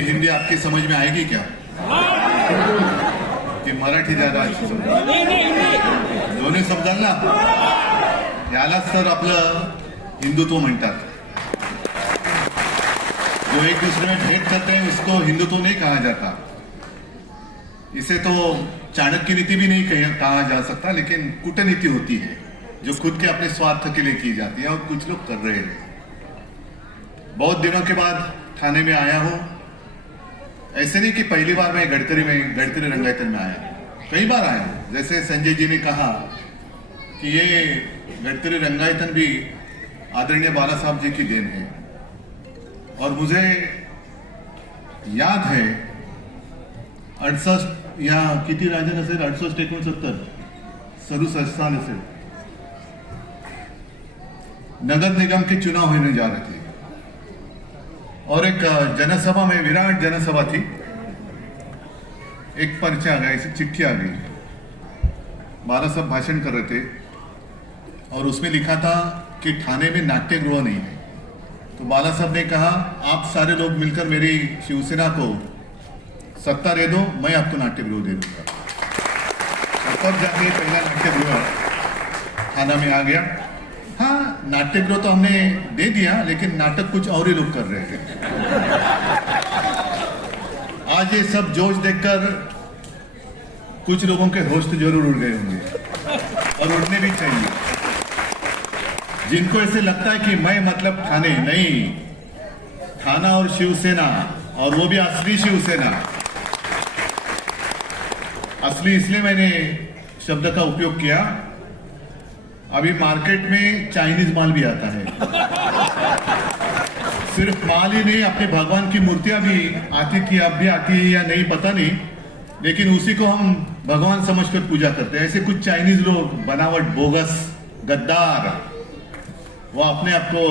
मेरी हिंदी आपकी समझ में आएगी क्या की मराठी ज्यादा अच्छी दोन्ही समजाल ना. यालाच तर आपलं हिंदुत्व म्हणतात. जो एक दूसरे में भेद करते हैं उसको हिंदुत्व नहीं कहा जाता. इसे तो चाणक्य नीति भी नहीं कहा जा सकता, लेकिन कूटनीति होती है जो खुद के अपने स्वार्थ के लिए की जाती है और कुछ लोग कर रहे हैं. बहुत दिनों के बाद थाने में आया हूं. ऐसे नहीं कि पहली बार मैं गडकरी रंगायतन में आया, कई बार आया हूं. जैसे संजय जी ने कहा कि ये गडकरी रंगायतन भी आदरणीय बाला साहब जी की देन है. और मुझे याद है 68 या किती राजन असेल 68 69 67 साल असेल नगर निगम के चुनाव होने जा रहे थे और एक जनसभा में विराट जनसभा थी. एक पर्चा आ गया, ऐसी चिट्ठी आ गई. बाला साहब भाषण कर रहे थे और उसमें लिखा था कि थाने में नाट्यगृह नहीं है. तो बाला साहब ने कहा आप सारे लोग मिलकर मेरी शिवसेना को सत्ता दे दो, मैं आपको नाट्यगृह दे दूंगा. तब जाके पहला नाट्यगृह थाना में आ गया. हाँ, नाट्यगृह तो हमने दे दिया, लेकिन नाटक कुछ और ही लोग कर रहे थे. आज ये सब जोश देखकर कुछ लोगों के होश तो जरूर उड़ गए होंगे और उड़ने भी चाहिए. जिनको ऐसे लगता है कि मैं मतलब थाने नहीं, थाना और शिवसेना, और वो भी असली शिवसेना. असली इसलिए मैंने शब्द का उपयोग किया. अभी मार्केट में चाइनीज माल भी आता है. सिर्फ माल ही नहीं, अपने भगवान की मूर्तियां भी आती थी, अब भी आती है या नहीं पता नहीं, लेकिन उसी को हम भगवान समझकर पूजा करते हैं. ऐसे कुछ चाइनीज लोग बनावट, बोगस, गद्दार, वो अपने आप को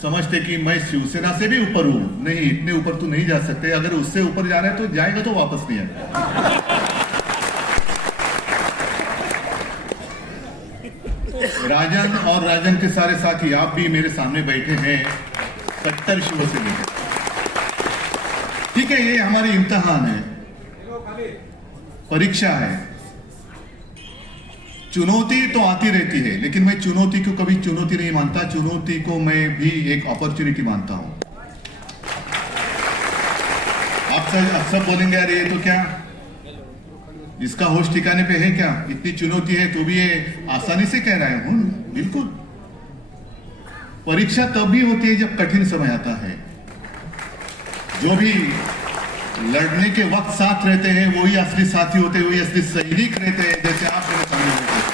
समझते कि मैं शिवसेना से भी ऊपर हूं. नहीं, इतने ऊपर तो नहीं जा सकते. अगर उससे ऊपर जा रहे हैं तो जाएगा तो वापस नहीं आएगा. राजन और राजन के सारे साथी, आप भी मेरे सामने बैठे हैं, कट्टर शिवसेना. ठीक है, ये हमारी इम्तिहान है, परीक्षा है. चुनौती तो आती रहती है, लेकिन मैं चुनौती को कभी चुनौती नहीं मानता. चुनौती को मैं भी एक अपॉर्चुनिटी मानता हूं. आप सब बोलेंगे अरे ये तो क्या, इसका होश ठिकाने पे है क्या, इतनी चुनौती है तो भी ये आसानी से कह रहे हूं. बिल्कुल, परीक्षा तब भी होती है जब कठिन समय आता है. जो भी लड़ने के वक्त साथ रहते हैं वही असली साथी होते हैं, वही असली सैनिक रहते हैं. जैसे आप मेरे सामने रहते हैं,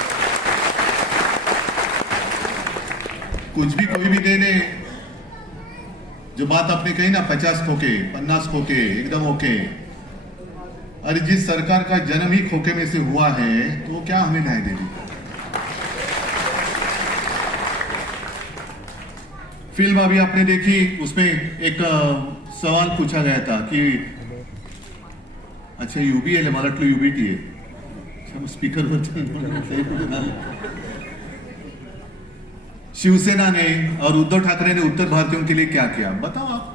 कुछ भी कोई भी दे दे. जो बात आपने कही ना, 50 खोके 50 खोके एकदम ओके. अरे जिस सरकार का जन्म ही खोके में से हुआ है तो क्या हमें न्याय देगी. फिल्म अभी आपने देखी, उसमें एक सवाल पूछा गया था कि अच्छा यूबीएल है, मला वाटलं यूबीटी आहे. स्पीकर वर शिवसेना ने और उद्धव ठाकरे ने उत्तर भारतीयों के लिए क्या किया, बताओ आप.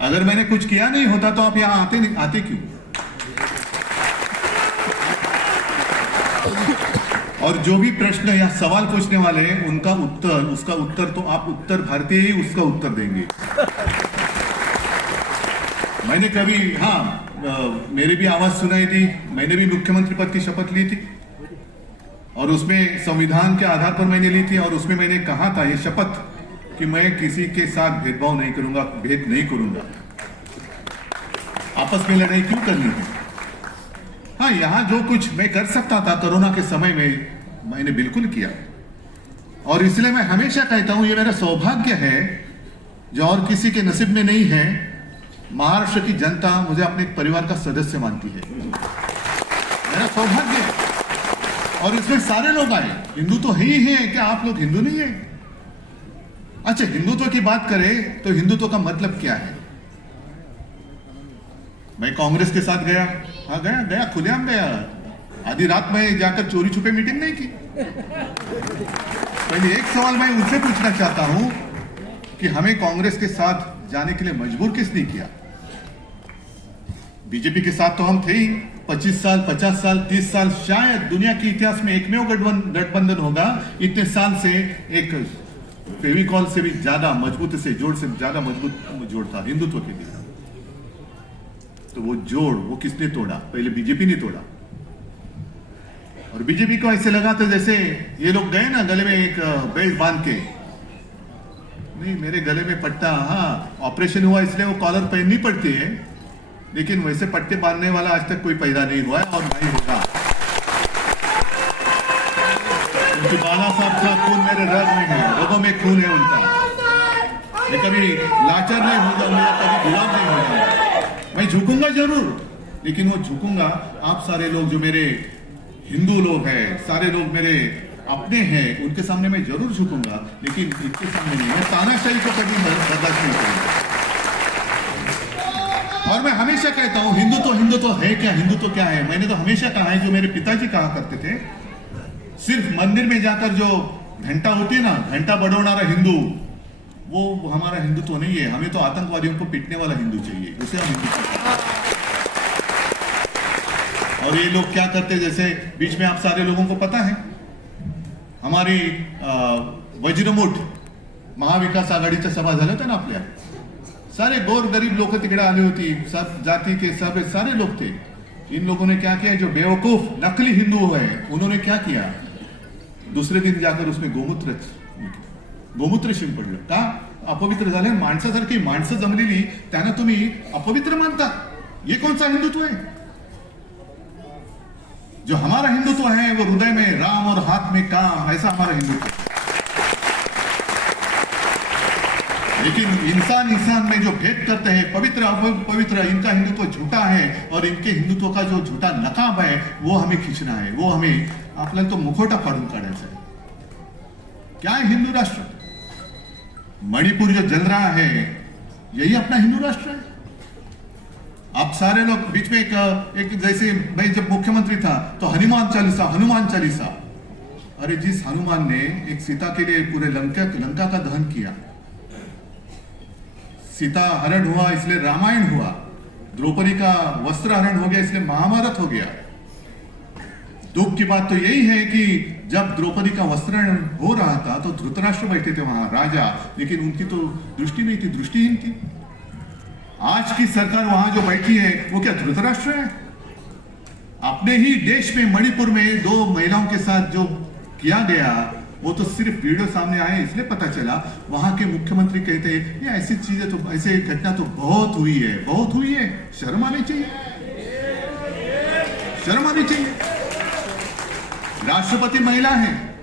अगर मैंने कुछ किया नहीं होता तो आप यहां आते क्यों. और जो भी प्रश्न या सवाल पूछने वाले हैं उसका उत्तर तो आप उत्तर भारतीय ही उसका उत्तर देंगे. मैंने कभी, हाँ, मेरी भी आवाज सुनाई थी. मैंने भी मुख्यमंत्री पद की शपथ ली थी और उसमें संविधान के आधार पर मैंने ली थी. और उसमें मैंने कहा था ये शपथ कि मैं किसी के साथ भेदभाव नहीं करूंगा, भेद नहीं करूंगा. आपस में लड़ाई क्यों करनी है. हाँ, यहां जो कुछ मैं कर सकता था कोरोना के समय में मैंने बिल्कुल किया. और इसलिए मैं हमेशा कहता हूं ये मेरा सौभाग्य है जो और किसी के नसीब में नहीं है. महाराष्ट्र की जनता मुझे अपने परिवार का सदस्य मानती है, मेरा सौभाग्य है. और इसमें सारे लोग आए. हिंदू तो ही है, क्या आप लोग हिंदू नहीं है. अच्छा, हिंदुत्व की बात करें तो हिंदुत्व का मतलब क्या है. मैं कांग्रेस के साथ गया, हाँ गया खुलेआम गया. आधी रात में जाकर चोरी छुपे मीटिंग नहीं की. पहले एक सवाल मैं उनसे पूछना चाहता हूं कि हमें कांग्रेस के साथ जाने के लिए मजबूर किसने किया. बीजेपी के साथ तो हम थे ही 25 साल, 50 साल, 30 साल, शायद दुनिया के इतिहास में एकमेव गठबंधन होगा इतने साल से एक फेविकॉल से भी ज्यादा मजबूत से जोड़ से ज्यादा मजबूत जोड़ था हिंदुत्व के लिए। तो वो जोड़ वो किसने तोड़ा? पहले बीजेपी ने तोड़ा। और बीजेपी को ऐसे लगा तो जैसे ये लोग गए ना गले में एक बेल्ट बांध के, नहीं मेरे गले में पट्टा, हाँ ऑपरेशन हुआ इसलिए वो कॉलर पहननी पड़ती है, लेकिन वैसे पट्टे बांधने वाला आज तक कोई पैदा नहीं हुआ है और नहीं होगा। उनके बाला साहब का खून मेरे रग में है, रगों में खून है उनका। मैं कभी लाचार नहीं होगा, मेरा कभी गुलाम नहीं होगा। मैं झुकूंगा जरूर, लेकिन वो झुकूंगा आप सारे लोग जो मेरे हिंदू लोग हैं, सारे लोग मेरे अपने हैं, उनके सामने मैं जरूर झुकूंगा, लेकिन इनके सामने नहीं। मैं तानाशाही को कभी बर्दाश्त नहीं करूंगा। और मैं हमेशा कहता हूं हिंदुत्व है क्या, हिंदुत्व क्या है? मैंने तो हमेशा कहा है, जो मेरे पिताजी कहा करते थे, सिर्फ मंदिर में जाकर जो घंटा होती है ना, घंटा बड़ौनारा हिंदू, वो हमारा हिंदुत्व नहीं है। हमें तो आतंकवादियों को पीटने वाला हिंदू चाहिए, उसे हम हिंदुत्व। और ये लोग क्या करते, जैसे बीच में आप सारे लोगों को पता है, हमारी वज्रमुठ महाविकास आघाडीच्या सभा झाल्या होत्या ना आपल्या, सारे गोर गरीब लोग तिकडे आली होती, सब जाति के सब सारे लोग थे। इन लोगों ने क्या किया, जो बेवकूफ नकली हिंदू है उन्होंने क्या किया, दूसरे दिन जाकर उसमें गोमूत्र शिंपडलं का? अपवित्र झाले, माणसासारखी माणसं जमलेली त्यांना तुम्ही अपवित्र मानता? ये कौन सा हिंदुत्व है? जो हमारा हिंदुत्व है वो हृदय में राम और हाथ में काम, ऐसा हमारा हिंदुत्व है। लेकिन इंसान में जो भेद करते हैं, पवित्र अपवित्र, इनका हिंदुत्व झूठा है और इनके हिंदुत्व का जो झूठा नकाब है वो हमें खींचना है, वो हमें आपल्याला तो मुखोटा फाड़ून काढायचा है। क्या है हिंदू राष्ट्र? मणिपुर जो जल रहा है यही अपना हिंदू राष्ट्र है। आप सारे लोग बीच में एक जैसे मैं जब मुख्यमंत्री था तो हनुमान चालीसा, अरे जिस हनुमान ने एक सीता के लिए पूरे लंका का दहन किया, सीता हरण हुआ इसलिए रामायण हुआ, द्रौपदी का वस्त्र हरण हो गया इसलिए महाभारत हो गया। दुख की बात तो यही है कि जब द्रौपदी का वस्त्र हो रहा था तो धृतराष्ट्र बैठे थे वहां राजा, लेकिन उनकी तो दृष्टि नहीं थी, दृष्टिहीन थी। आज की सरकार वहां जो बैठी है वो क्या धृतराष्ट्र है? अपने ही देश में मणिपुर में 2 महिलाओं के साथ जो किया गया वो तो सिर्फ वीडियो सामने आए इसलिए पता चला। वहां के मुख्यमंत्री कहते हैं ये ऐसी चीजें तो, ऐसे घटना तो बहुत हुई है, शर्म आनी चाहिए, शर्म आनी चाहिए। राष्ट्रपति महिला है,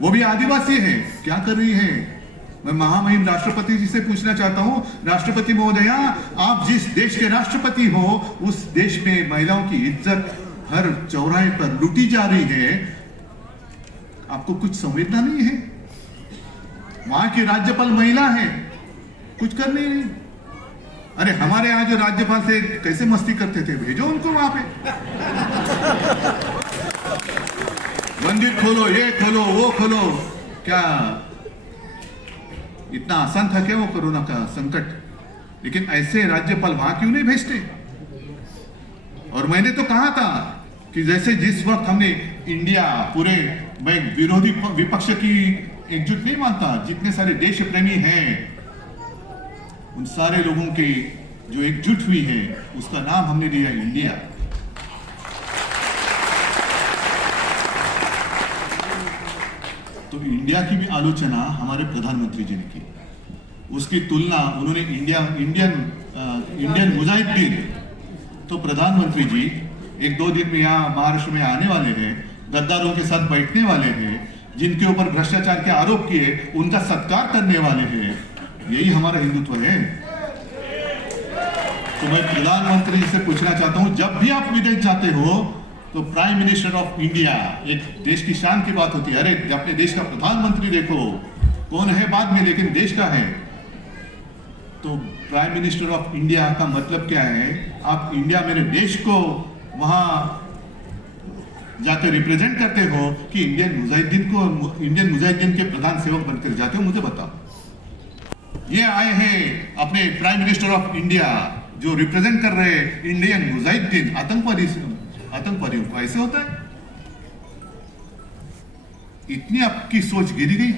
वो भी आदिवासी है, क्या कर रही है? मैं महामहिम राष्ट्रपति जी से पूछना चाहता हूं, राष्ट्रपति महोदया, आप जिस देश के राष्ट्रपति हो उस देश में महिलाओं की इज्जत हर चौराहे पर लूटी जा रही है, आपको कुछ संवेदना नहीं है? वहां की राज्यपाल महिला है, कुछ कर नहीं। अरे हमारे यहां जो राज्यपाल थे कैसे मस्ती करते थे, भेजो उनको वहां पे। मंदिर खोलो, ये खोलो, वो खोलो, क्या इतना आसान था क्या वो कोरोना का संकट? लेकिन ऐसे राज्यपाल वहां क्यों नहीं भेजते? और मैंने तो कहा था कि जैसे जिस वक्त हमने इंडिया पूरे, मैं विरोधी विपक्ष की एकजुट नहीं मानता, जितने सारे देश प्रेमी हैं उन सारे लोगों की जो एकजुट हुई है उसका नाम हमने दिया इंडिया। तो इंडिया की भी आलोचना हमारे प्रधानमंत्री जी ने की, उसकी तुलना उन्होंने इंडियन मुजाहिदीन। तो प्रधानमंत्री जी 1-2 दिन में यहाँ महाराष्ट्र में आने वाले हैं, गद्दारों के साथ बैठने वाले हैं, जिनके ऊपर भ्रष्टाचार के आरोप किए उनका सत्कार करने वाले हैं। यही हमारा हिंदुत्व है। तो मैं प्रधानमंत्री जी से पूछना चाहता हूं, जब भी आप विदेश जाते हो तो प्राइम मिनिस्टर ऑफ इंडिया, एक देश की शान की बात होती है, अरे अपने देश का प्रधानमंत्री देखो, कौन है बाद में लेकिन देश का है। तो प्राइम मिनिस्टर ऑफ इंडिया का मतलब क्या है? आप इंडिया मेरे देश को वहां जाकर रिप्रेजेंट करते हो कि इंडियन मुजाहिदीन के प्रधान सेवक बनकर जाते हो? मुझे बताओ। ये आए हैं अपने प्राइम मिनिस्टर ऑफ इंडिया जो रिप्रेजेंट कर रहे हैं इंडियन मुजाहिदीन आतंकवादियों को, ऐसे होता है? इतनी आपकी सोच गिरी गई।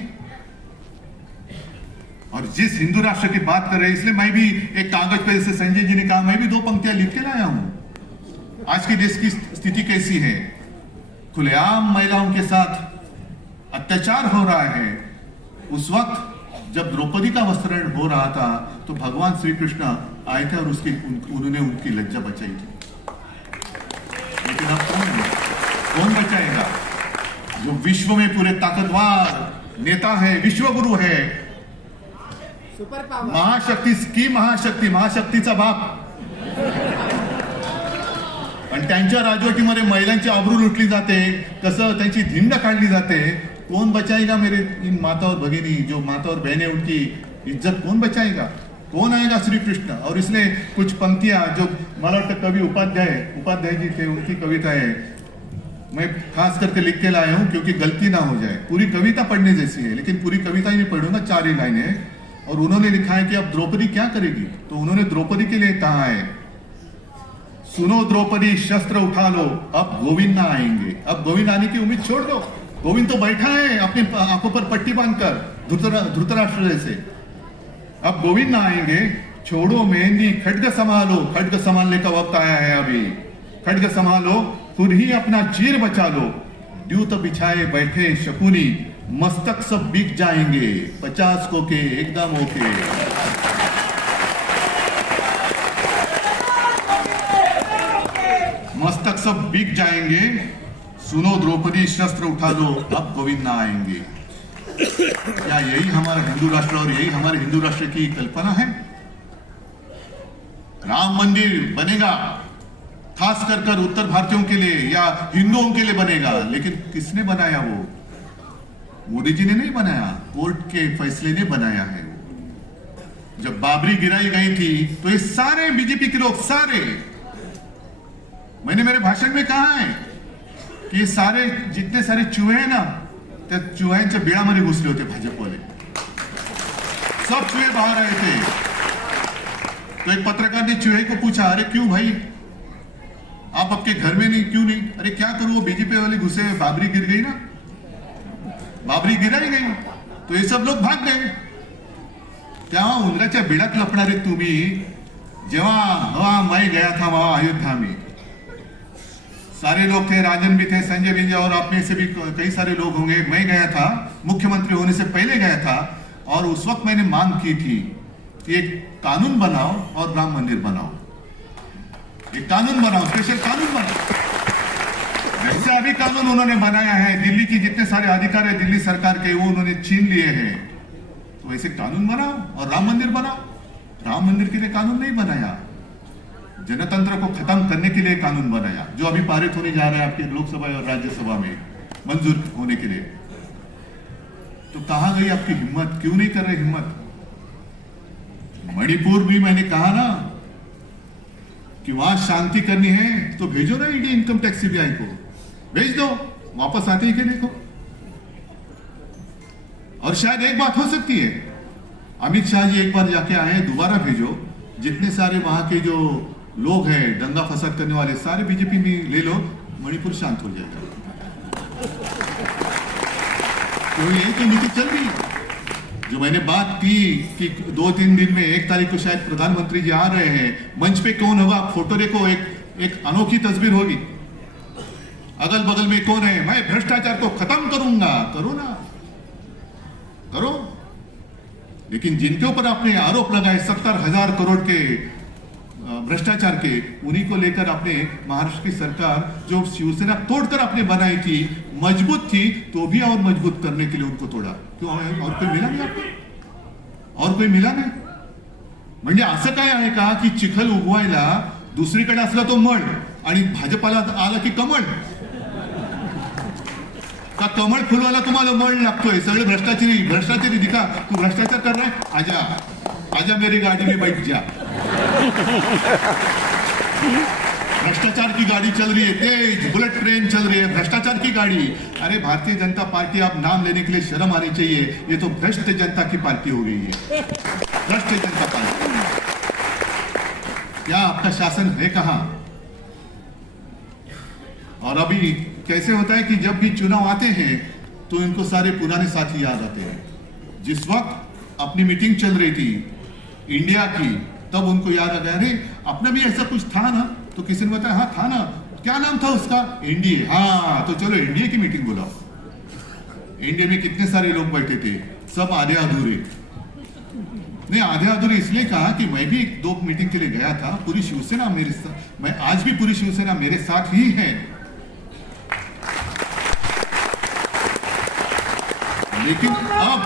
और जिस हिंदू राष्ट्र की बात कर रहे हैं, इसलिए मैं भी एक कागज पे, जैसे संजय जी ने कहा, मैं भी 2 पंक्तियां लिख के लाया हूं। आज की देश की स्थिति कैसी है? खुलेआम महिलाओं के साथ अत्याचार हो रहा है। उस वक्त जब द्रौपदी का वस्त्रण हो रहा था तो भगवान श्री कृष्ण आए थे और उन्होंने उनकी लज्जा बचाई थी। लेकिन अब कौन बचाएगा? जो विश्व में पूरे ताकतवर नेता है, विश्वगुरु है, सुपर पावर, महाशक्तीचा बाप, आणि त्यांच्या राजवटीमध्ये महिलांची आबरू लुटली जाते, कसं त्यांची धिंड काढली जाते। कौन बचाएगा मेरे इन माता और भगिनी, जो माता और बहनें, उनकी इज्जत कौन बचाएगा? कौन आएगा? श्री कृष्ण। और इसलिए कुछ पंक्तियां जो मला वाटतं कवि उपाध्याय जी थे, उनकी कविता है, मैं खास करके लिख के लाया हूं क्योंकि गलती ना हो जाए। पूरी कविता पढ़ने जैसी है, लेकिन पूरी कविता ही नहीं पढ़ूंगा, 4 ही लाइनें। और उन्होंने लिखा है कि अब द्रौपदी क्या करेगी? तो उन्होंने द्रौपदी के लिए कहा है, सुनो द्रौपदी शस्त्र उठा लो, अब गोविंद ना आएंगे। अब गोविंद आने की उम्मीद छोड़ दो। गोविंद तो बैठा है अपनी आंखों पर पट्टी बांधकर धृतराष्ट्र जैसे। अब गोविंद ना आएंगे, छोड़ो मेहंदी, खड्ग संभालो। खड्ग संभालने का वक्त आया है अभी। खड्ग संभालो, खुद ही अपना चीर बचा लो। द्यूत बिछाए बैठे शकुनी, मस्तक सब बिक जाएंगे, 50 को के एकदम ओके। मस्तक सब बिक जाएंगे, सुनो द्रौपदी शस्त्र उठा लो, अब गोविंद ना आएंगे। क्या यही हमारा हिंदू राष्ट्र और यही हमारे हिंदू राष्ट्र की कल्पना है? राम मंदिर बनेगा खास कर उत्तर भारतीयों के लिए या हिंदुओं के लिए बनेगा, लेकिन किसने बनाया? वो मोदी जी ने नहीं बनाया, कोर्ट के फैसले ने बनाया है। जब बाबरी गिराई गई थी तो ये सारे बीजेपी के लोग, सारे, मैंने मेरे भाषण में कहा है कि सारे जितने सारे चूहे हैं ना, त्या चुह्यांच्या बिळामध्ये घुसले होते भाजपवाले, सब चूहे बाहर आए थे। तो एक पत्रकार ने चूहे को पूछा, अरे क्यों भाई, आप आपके घर में नहीं, क्यों नहीं? अरे क्या करूं, वो बीजेपी वाले घुसे, बाबरी गिर गई ना, बाबरी गिराई गई तो ये सब लोग भाग गए। त्या उंदराच्या बिळात लपणारे तुम्ही, जेव्हा मैं गया था वहां अयोध्या में, सारे लोग थे, राजन भी थे, संजय भी, और आप में से भी कई सारे लोग होंगे। मैं गया था, मुख्यमंत्री होने से पहले गया था, और उस वक्त मैंने मांग की थी कि एक कानून बनाओ और राम मंदिर बनाओ, एक कानून बनाओ, स्पेशल कानून बनाओ। ऐसे अभी कानून उन्होंने बनाया है, दिल्ली की जितने सारे अधिकार है दिल्ली सरकार के, वो उन्होंने छीन लिए हैं। तो ऐसे कानून बनाओ और राम मंदिर बनाओ। राम मंदिर के लिए कानून नहीं बनाया, जनतंत्र को खत्म करने के लिए कानून बनाया, जो अभी पारित होने जा रहा है आपके लोकसभा और राज्यसभा में मंजूर होने के लिए। तो कहां गई आपकी हिम्मत? क्यों नहीं कर रहे हिम्मत? मणिपुर भी मैंने कहा ना कि वहां शांति करनी है तो भेजो ना ईडी इनकम टैक्स सीबीआई को, भेज दो, वापस आते ही के देखो। और शायद एक बात हो सकती है, अमित शाह जी एक बार जाके आए, दोबारा भेजो, जितने सारे वहां के जो लोग हैं दंगा फसाद करने वाले, सारे बीजेपी में ले लो, मणिपुर शांत हो जाएगा। तो यही तो नीति चल रही है। जो मैंने बात की कि 2-3 दिन में 1 तारीख को शायद प्रधानमंत्री जी आ रहे हैं, मंच पे कौन होगा, फोटो देखो, एक अनोखी तस्वीर होगी, अगल बगल में कौन है, मैं भ्रष्टाचार को खत्म करूंगा। करो ना, करो। लेकिन जिनके ऊपर आपने आरोप लगाए 70,000 करोड़ के भ्रष्टाचार के, उन्हीं को लेकर आपने महाराष्ट्र की सरकार जो शिवसेना तोड़कर आपने बनाई थी, मजबूत थी, तो भी और मजबूत करने के लिए उनको तोडा। क्यों? और कोई मिला नहीं आपको? और कोई मिला नाही? म्हणजे असं काय आहे का की चिखल उगवायला दुसरीकडे असला तो मळ आणि भाजपाला आला की कमळ? का कमळ फुलवायला तुम्हाला मळ लागतोय? सगळे भ्रष्टाचारी दिखा, तू भ्रष्टाचार कर रहा है, आजा आजा मेरी गाड़ी में बैठ जा। भ्रष्टाचार की गाड़ी चल रही है, तेज बुलेट ट्रेन चल रही है, भ्रष्टाचार की गाड़ी। अरे भारतीय जनता पार्टी, आप नाम लेने के लिए शर्म आनी चाहिए, ये तो भ्रष्ट जनता की पार्टी हो गई है, भ्रष्ट जनता पार्टी। क्या आपका शासन है कहां? और अभी कैसे होता है कि जब भी चुनाव आते हैं तो इनको सारे पुराने साथी याद आते हैं। जिस वक्त अपनी मीटिंग चल रही थी इंडिया की, तब उनको याद आ गया, अरे अपना भी ऐसा कुछ था ना। तो किसी ने बताया, हाँ था ना, क्या नाम था उसका? एनडीए। हाँ, तो चलो एनडीए की मीटिंग बुलाओ। एनडीए में कितने सारे लोग बैठे थे, सब आधे अधूरे। नहीं, आधे अधूरे इसलिए कहा कि मैं भी 2 मीटिंग के लिए गया था, पूरी शिवसेना मेरे साथ, मैं आज भी पूरी शिवसेना मेरे साथ ही है। लेकिन अब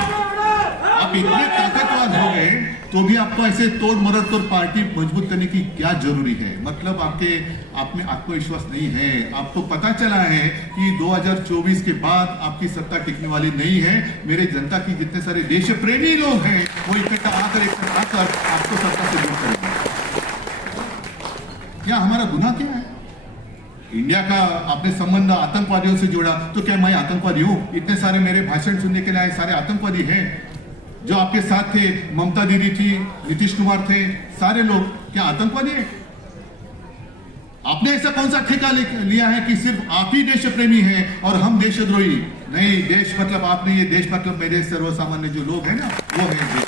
इतने ताकतवर हो गए तो भी आपको ऐसे तोड़ मरोड़ कर पार्टी मजबूत करने की क्या जरूरी है? मतलब आप में आत्मविश्वास नहीं है। आपको पता चला है कि 2024 के बाद आपकी सत्ता टिकने वाली नहीं है। मेरे जनता की जितने सारे देश प्रेमी लोग हैं वो इकट्ठा आकर आपको सत्ता से दूर करेंगे। क्या हमारा गुनाह क्या है? इंडिया का आपने संबंध आतंकवादियों से जोड़ा, तो क्या मैं आतंकवादी हूं? इतने सारे मेरे भाषण सुनने के लिए आए सारे आतंकवादी हैं। जो आपके साथ थे, ममता दीदी थी, नीतीश कुमार थे, सारे लोग क्या आतंकवादी है? आपने ऐसा कौन सा ठेका लिया है कि सिर्फ आप ही देश प्रेमी हैं और हम देशद्रोही? नहीं, देश मतलब आप नहीं है, देश मतलब मेरे सर्वसामान्य जो लोग हैं ना, वो है देश।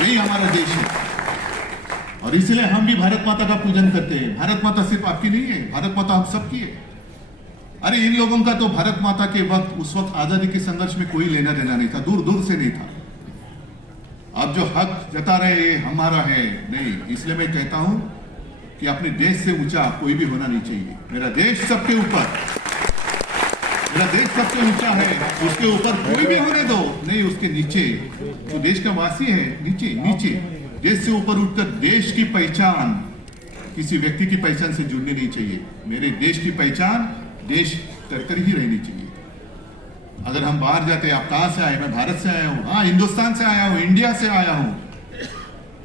यही हमारा देश है और इसलिए हम भी भारत माता का पूजन करते हैं। भारत माता सिर्फ आपकी नहीं है, भारत माता हम सबकी है। अरे इन लोगों का तो भारत माता के वक्त, उस वक्त आजादी के संघर्ष में कोई लेना देना नहीं था, दूर दूर से नहीं था। अब जो हक जता रहे ये हमारा है नहीं। इसलिए मैं कहता हूं कि अपने देश से ऊंचा कोई भी होना नहीं चाहिए। मेरा देश सबके ऊपर, मेरा देश सबसे ऊंचा है, उसके ऊपर कोई भी होने दो नहीं, उसके नीचे तो देश का वासी है, नीचे नीचे। देश से ऊपर उठकर देश की पहचान किसी व्यक्ति की पहचान से जुड़नी नहीं चाहिए। मेरे देश की पहचान देश कर ही रहनी चाहिए। अगर हम बाहर जाते, आप कहां से आए? मैं भारत से आया हूं, हाँ हिंदुस्तान से आया हूं, इंडिया से आया हूं।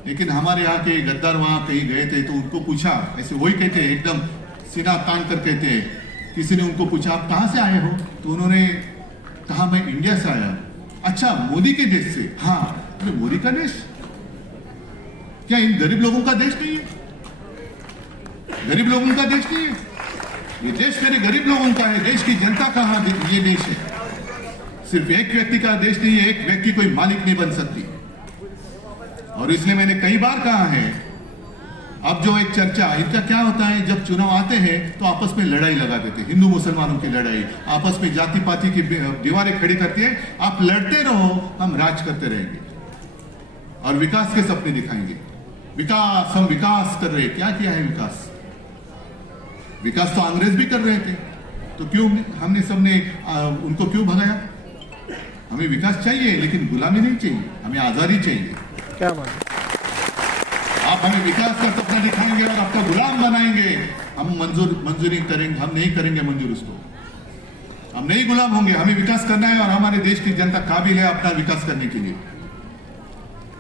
लेकिन हमारे यहाँ के गद्दार वहां कहीं गए थे तो उनको पूछा, ऐसे वही कहते एकदम सीना तान कर कहते, किसी ने उनको पूछा आप कहां से आए हो? तो उन्होंने कहा मैं इंडिया से आया। अच्छा, मोदी के देश से? हाँ। मोदी का देश क्या इन गरीब लोगों का देश नहीं है? गरीब लोगों का देश नहीं है ये देश, मेरे गरीब लोगों का है। देश की जनता का ये देश है। सिर्फ एक व्यक्ति का देश नहीं है, एक व्यक्ति कोई मालिक नहीं बन सकती। और इसलिए मैंने कई बार कहा है, अब जो एक चर्चा इनका क्या होता है, जब चुनाव आते हैं तो आपस में लड़ाई लगा देते, हिंदू मुसलमानों की लड़ाई, आपस में जाति पाति की दीवारें खड़ी करती है। आप लड़ते रहो, हम राज करते रहेंगे और विकास के सपने दिखाएंगे। विकास, हम विकास कर रहे। क्या किया है विकास? विकास तो अंग्रेज भी कर रहे थे, तो क्यों हमने सबने उनको क्यों भगाया? हमें विकास चाहिए लेकिन गुलामी नहीं चाहिए, हमें आजादी चाहिए। क्या बात? आप हमें विकास का सपना दिखाएंगे और आपका गुलाम बनाएंगे, हम मंजूरी करेंगे, हम नहीं करेंगे मंजूर उसको। हम नहीं गुलाम होंगे, हमें विकास करना है और हमारे देश की जनता काबिल है अपना विकास करने के लिए।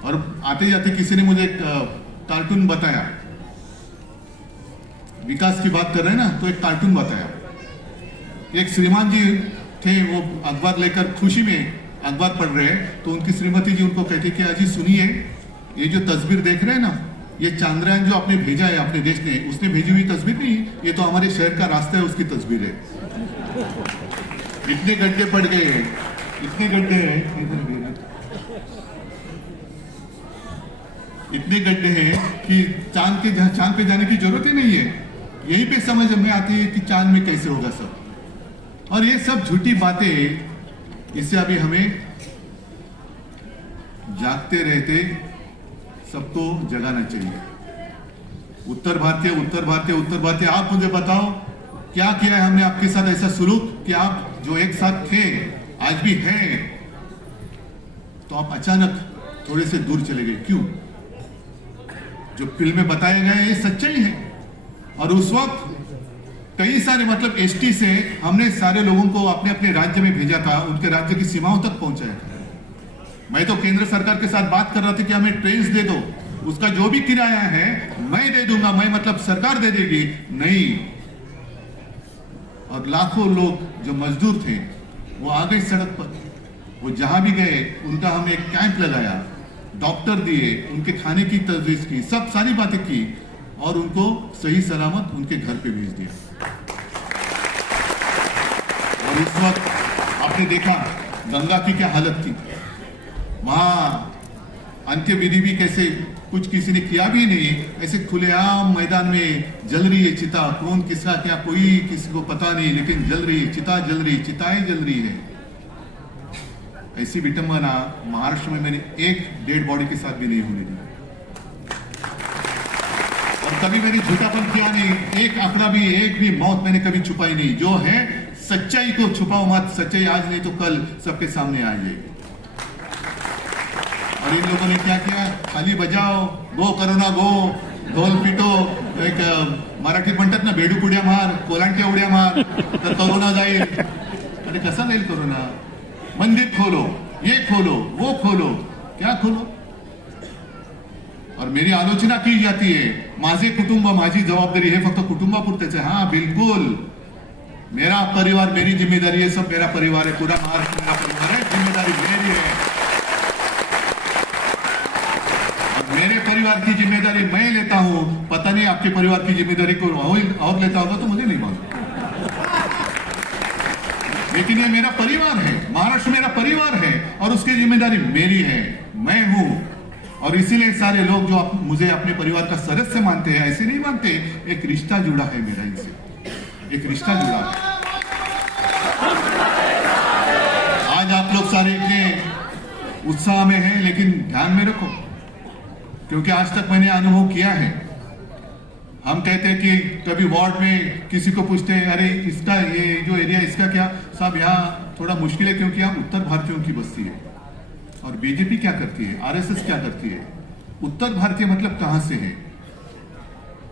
और आते जाते किसी ने मुझे एक कार्टून बताया, विकास की बात कर रहे हैं ना, तो एक कार्टून बताया। एक श्रीमान जी थे, वो अखबार लेकर खुशी में अखबार पढ़ रहे हैं, तो उनकी श्रीमती जी उनको कहती कि अजी सुनिए, ये जो तस्वीर देख रहे हैं ना, ये चांद्रयान जो आपने भेजा है अपने देश ने, उसने भेजी हुई तस्वीर नहीं, ये तो हमारे शहर का रास्ता है उसकी तस्वीर है। इतने गड्ढे पड़ गए हैं, इतने गड्ढे हैं, इतने गड्ढे हैं कि चांद पे जाने की जरूरत ही नहीं है। यहीं पे समझ में आती है कि चांद में कैसे होगा सब। और ये सब झूठी बातें, इससे अभी हमें जागते रहते सबको जगाना चाहिए। उत्तर भारतीय आप मुझे बताओ क्या किया है हमने आपके साथ ऐसा सुलूक कि आप जो एक साथ थे आज भी हैं, तो आप अचानक थोड़े से दूर चले गए, क्यों? जो फिल्म में बताए गए ये सच्चाई है। और उस वक्त कई सारे मतलब एसटी से हमने सारे लोगों को अपने अपने राज्य में भेजा था, उनके राज्य की सीमाओं तक पहुंचाया था। मैं तो केंद्र सरकार के साथ बात कर रहा था कि हमें ट्रेन दे दो, उसका जो भी किराया है मैं दे दूंगा, मैं मतलब सरकार दे देगी, नहीं। और लाखों लोग जो मजदूर थे वो आ गए सड़क पर, वो जहां भी गए उनका हमने एक कैंप लगाया, डॉक्टर दिए, उनके खाने की तजवीज की, सब सारी बातें की और उनको सही सलामत उनके घर पे भेज दिया। और इस वक्त आपने देखा गंगा की क्या हालत थी, वहां अंत्य विधि भी कैसे कुछ किसी ने किया भी नहीं, ऐसे खुलेआम मैदान में जल रही है चिता, कौन किसका क्या कोई किसी को पता नहीं, लेकिन जल रही है चिता, जल रही चिताएं जल रही है। ऐसी विटंबना महाराष्ट्र में मैंने एक डेड बॉडी के साथ भी नहीं होने दी और कभी मैंने झूठापन किया नहीं, एक आंकड़ा भी, एक भी मौत मैंने कभी छुपाई नहीं। जो है सच्चाई को छुपाओ मत, सच्चाई आज नहीं तो कल सबके सामने आ जाएगी। और इन लोगों ने क्या किया, खाली बजाओ, गो करोना गो, ढोल पिटो, एक मराठीत म्हणतात ना बेडूक उड्या मार, कोलांट्या उड्या मार, तर करोना जाईल। अरे कसा जाईल करोना? मंदिर खोलो, ये खोलो, वो खोलो, क्या खोलो? और मेरी आलोचना की जाती है, माझे कुटुंब माझी जबाबदारी, हे फक्त कुटुंबापुरतेच आहे। हाँ बिल्कुल, मेरा परिवार मेरी जिम्मेदारी है, सब मेरा परिवार है, पूरा महाराष्ट्र मेरा परिवार है, जिम्मेदारी मेरी है। मेरे परिवार की जिम्मेदारी मैं लेता हूं, पता नहीं आपके परिवार की जिम्मेदारी को और लेता होगा तो मुझे नहीं मालूम, लेकिन ये मेरा परिवार है, महाराष्ट्र मेरा परिवार है और उसकी जिम्मेदारी मेरी है, मैं हूं। और इसीलिए सारे लोग जो मुझे अपने परिवार का सदस्य मानते हैं, ऐसे नहीं मानते, एक रिश्ता जुड़ा है मेरा इनसे, एक रिश्ता जुड़ा है। आज आप लोग सारे इतने उत्साह में हैं, लेकिन ध्यान में रखो, क्योंकि आज तक मैंने अनुभव किया है। हम कहते हैं कि कभी वार्ड में किसी को पूछते हैं, अरे इसका ये जो एरिया इसका क्या, साहब यहाँ थोड़ा मुश्किल है क्योंकि यहाँ उत्तर भारतीयों की बस्ती है। और बीजेपी क्या करती है, आरएसएस क्या करती है? उत्तर भारतीय मतलब कहां से है?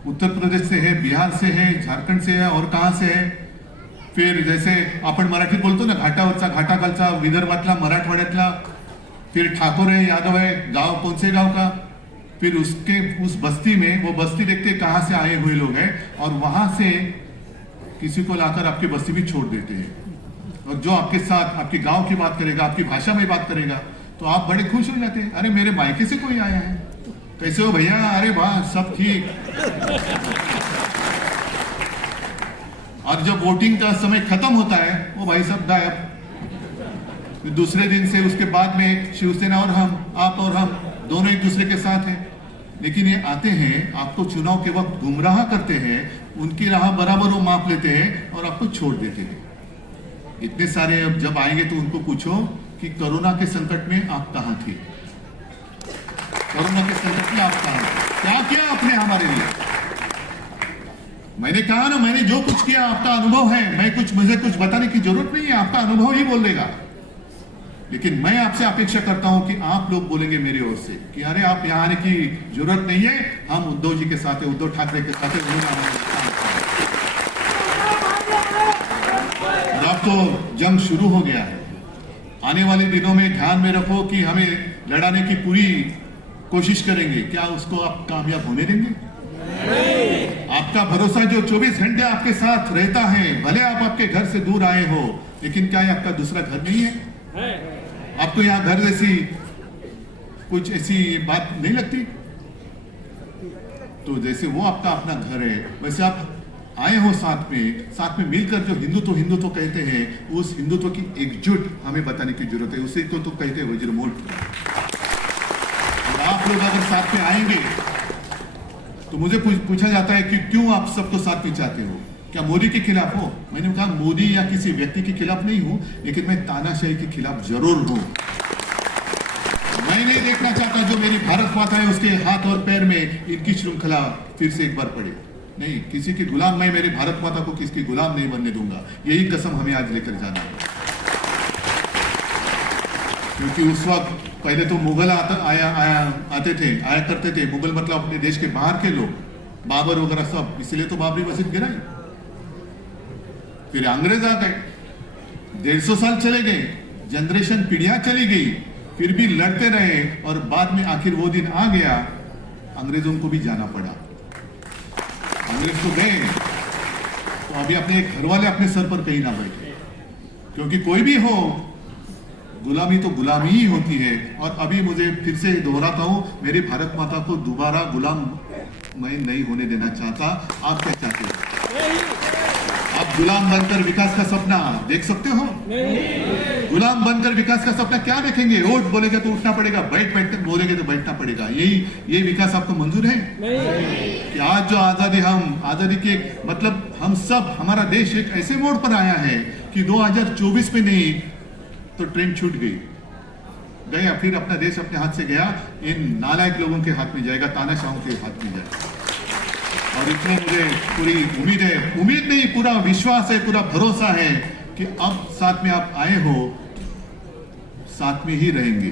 उत्तर प्रदेश से है, बिहार से है, झारखंड से है, और कहां से है? फिर जैसे आपण मराठीत बोलतो ना, घाटावरचा, घाटाखालचा, विदर्भातला, मराठवाड्यातला, फिर ठाकुर है, यादव है, गांव कौन से गांव का, फिर उसके उस बस्ती में वो बस्ती देखते कहां से आए हुए लोग हैं और वहां से किसी को लाकर आपकी बस्ती भी छोड़ देते हैं। और जो आपके साथ आपके गांव की बात करेगा, आपकी भाषा में बात करेगा, तो आप बड़े खुश हो जाते हैं, अरे मेरे मायके से कोई आया है, कैसे हो भैया, अरे वाह सब ठीक। और जब वोटिंग का समय खत्म होता है, वो भाई सब गायब। दूसरे दिन से उसके बाद में शिवसेना और हम, आप और हम दोनों एक दूसरे के साथ हैं, लेकिन ये आते हैं, आपको चुनाव के वक्त गुमराह करते हैं, उनकी राह बराबर वो माप लेते हैं और आपको छोड़ देते हैं। इतने सारे अब जब आएंगे तो उनको पूछो कि कोरोना के संकट में आप कहां थे, कोरोना के संकट में आप कहां थे, क्या किया आपने हमारे लिए? मैंने कहा ना, मैंने जो कुछ किया, आपका अनुभव है, मुझे कुछ बताने की जरूरत नहीं है, आपका अनुभव ही बोल देगा। लेकिन मैं आपसे अपेक्षा करता हूं कि आप लोग बोलेंगे मेरी ओर से कि अरे आप यहां आने की जरूरत नहीं है, हम उद्धव जी के साथ है, उद्धव ठाकरे के साथ है। अब तो जंग शुरू हो गया है, आने वाले दिनों में ध्यान में रखो कि हमें लड़ाने की पूरी कोशिश करेंगे। क्या उसको आप कामयाब होने देंगे? आपका भरोसा जो 24 घंटे आपके साथ रहता है, भले आप आपके घर से दूर आए हो, लेकिन क्या ये आपका दूसरा घर नहीं है? आपको यहाँ घर जैसी कुछ ऐसी बात नहीं लगती? तो जैसे वो आपका अपना घर है, वैसे आप आए हो साथ में मिलकर जो हिंदुत्व कहते हैं, उस हिंदुत्व की एकजुट हमें बताने की जरूरत है। उसी को तो कहते हैं वज्रमूल। और आप लोग अगर साथ में आएंगे तो मुझे पूछा जाता है कि क्यों आप सबको साथ में चाहते हो, क्या मोदी के खिलाफ हो? मैंने कहा मोदी या किसी व्यक्ति के खिलाफ नहीं हूं, लेकिन मैं तानाशाही के खिलाफ जरूर हूं। मैं नहीं देखना चाहता जो मेरी भारत माता है उसके हाथ और पैर में इनकी श्रृंखला फिर से एक बार पड़े। नहीं, किसी की गुलाम, मैं मेरी भारत माता को किसकी गुलाम नहीं बनने दूंगा। यही कसम हमें आज लेकर जाना है, क्योंकि उस वक्त पहले तो मुगल आते करते थे। मुगल मतलब अपने देश के बाहर के लोग, बाबर वगैरह सब, इसलिए तो बाबरी मस्जिद गिराई। फिर अंग्रेज आ गए, 150 साल चले गए, जनरेशन पीढ़ियां चली गई, फिर भी लड़ते रहे और बाद में आखिर वो दिन आ गया, अंग्रेजों को भी जाना पड़ा। अंग्रेज तो गए, तो अभी अपने घर वाले अपने सर पर कहीं ना बैठे, क्योंकि कोई भी हो गुलामी तो गुलामी ही होती है। और अभी मुझे फिर से दोहराता हूं, मेरी भारत माता को दोबारा गुलाम मैं नहीं होने देना चाहता। आप क्या चाहते हो? आप गुलाम बनकर विकास का सपना देख सकते हो? गुलाम बनकर विकास का सपना क्या देखेंगे? वोट बोलेगा तो उठना पड़ेगा, बैठ बोलेंगे तो बैठना पड़ेगा, ये विकास आपको मंजूर है? कि आज जो आजादी के मतलब हम सब, हमारा देश एक ऐसे मोड़ पर आया है कि 2024 में नहीं तो ट्रेन छूट गया, फिर अपना देश अपने हाथ से गया, इन नालायक लोगों के हाथ में जाएगा, तानाशाहों के हाथ में जाएगा। और इसमें मुझे पूरी उम्मीद है, उम्मीद नहीं पूरा विश्वास है, पूरा भरोसा है कि अब साथ में आप आए हो, साथ में ही रहेंगे।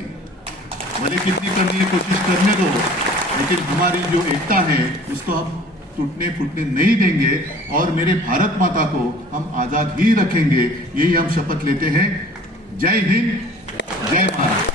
भले कितनी करने की कोशिश करने दो, लेकिन हमारी जो एकता है उसको हम टूटने फूटने नहीं देंगे और मेरे भारत माता को हम आजाद ही रखेंगे। यही हम शपथ लेते हैं। जय हिंद, जय भारत।